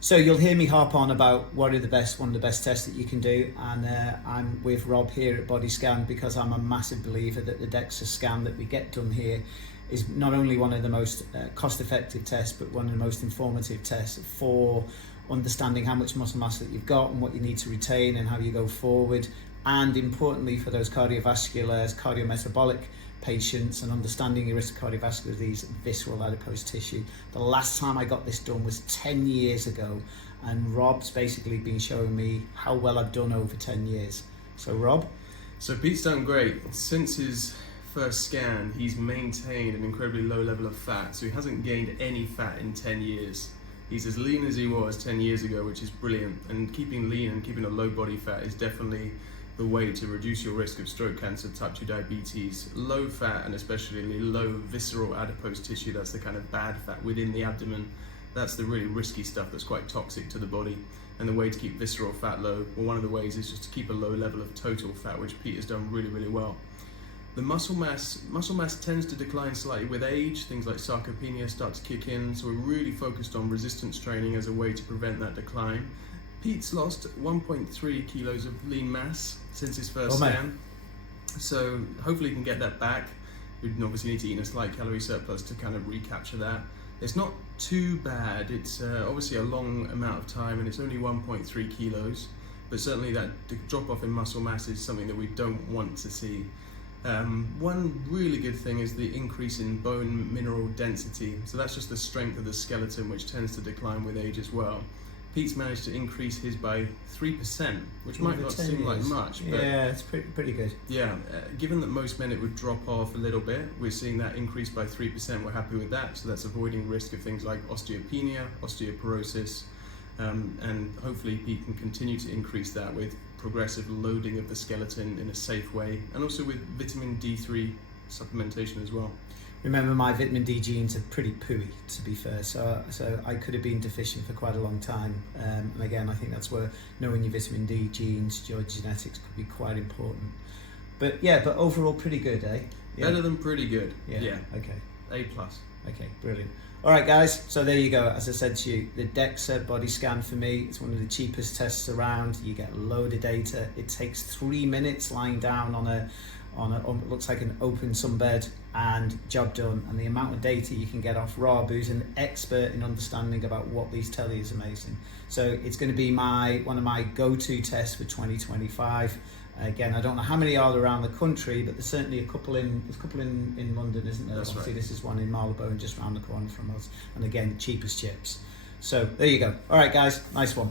So you'll hear me harp on about one of the best tests that you can do, and I'm with Rob here at Body Scan because I'm a massive believer that the DEXA scan that we get done here is not only one of the most cost-effective tests, but one of the most informative tests for understanding how much muscle mass that you've got and what you need to retain and how you go forward, and importantly for those cardiovascular, cardiometabolic patients and understanding your risk of cardiovascular disease and visceral adipose tissue. The last time I got this done was 10 years ago, and Rob's basically been showing me how well I've done over 10 years. So Rob? So Pete's done great. Since his first scan, he's maintained an incredibly low level of fat, so he hasn't gained any fat in 10 years. He's as lean as he was 10 years ago, which is brilliant, and keeping lean and keeping a low body fat is definitely the way to reduce your risk of stroke, cancer, type 2 diabetes. Low fat and especially low visceral adipose tissue, that's the kind of bad fat within the abdomen, that's the really risky stuff that's quite toxic to the body. And the way to keep visceral fat low, well, one of the ways is just to keep a low level of total fat, which Pete has done really, really well. The muscle mass tends to decline slightly with age. Things like sarcopenia start to kick in, so we're really focused on resistance training as a way to prevent that decline. Pete's lost 1.3 kilos of lean mass since his first scan, so hopefully he can get that back. We'd obviously need to eat a slight calorie surplus to kind of recapture that. It's not too bad. It's obviously a long amount of time, and it's only 1.3 kilos, but certainly that drop off in muscle mass is something that we don't want to see. One really good thing is the increase in bone mineral density. So that's just the strength of the skeleton, which tends to decline with age as well. Pete's managed to increase his by 3%, which might not seem like much, but yeah, it's pretty good. Yeah, given that most men it would drop off a little bit, we're seeing that increase by 3%. We're happy with that, so that's avoiding risk of things like osteopenia, osteoporosis, and hopefully Pete can continue to increase that with progressive loading of the skeleton in a safe way, and also with vitamin D3 supplementation as well. Remember, my vitamin D genes are pretty pooey, to be fair, so I could have been deficient for quite a long time, and again, I think that's where knowing your vitamin D genes, your genetics, could be quite important. But yeah, but overall pretty good, eh? Yeah. Better than pretty good. Yeah. Okay. A+. Okay, brilliant. All right, guys, so there you go. As I said to you, the DEXA Body Scan for me, it's one of the cheapest tests around. You get a load of data. It takes 3 minutes lying down on a looks like an open sunbed, and job done. And the amount of data you can get off Rob, who's an expert in understanding about what these tell you, is amazing. So it's going to be one of my go-to tests for 2025. Again, I don't know how many are around the country, but there's certainly there's a couple in London, isn't there? That's Obviously, right. This is one in Marylebone, just round the corner from us, and again, cheapest chips. So there you go. All right, guys, nice one.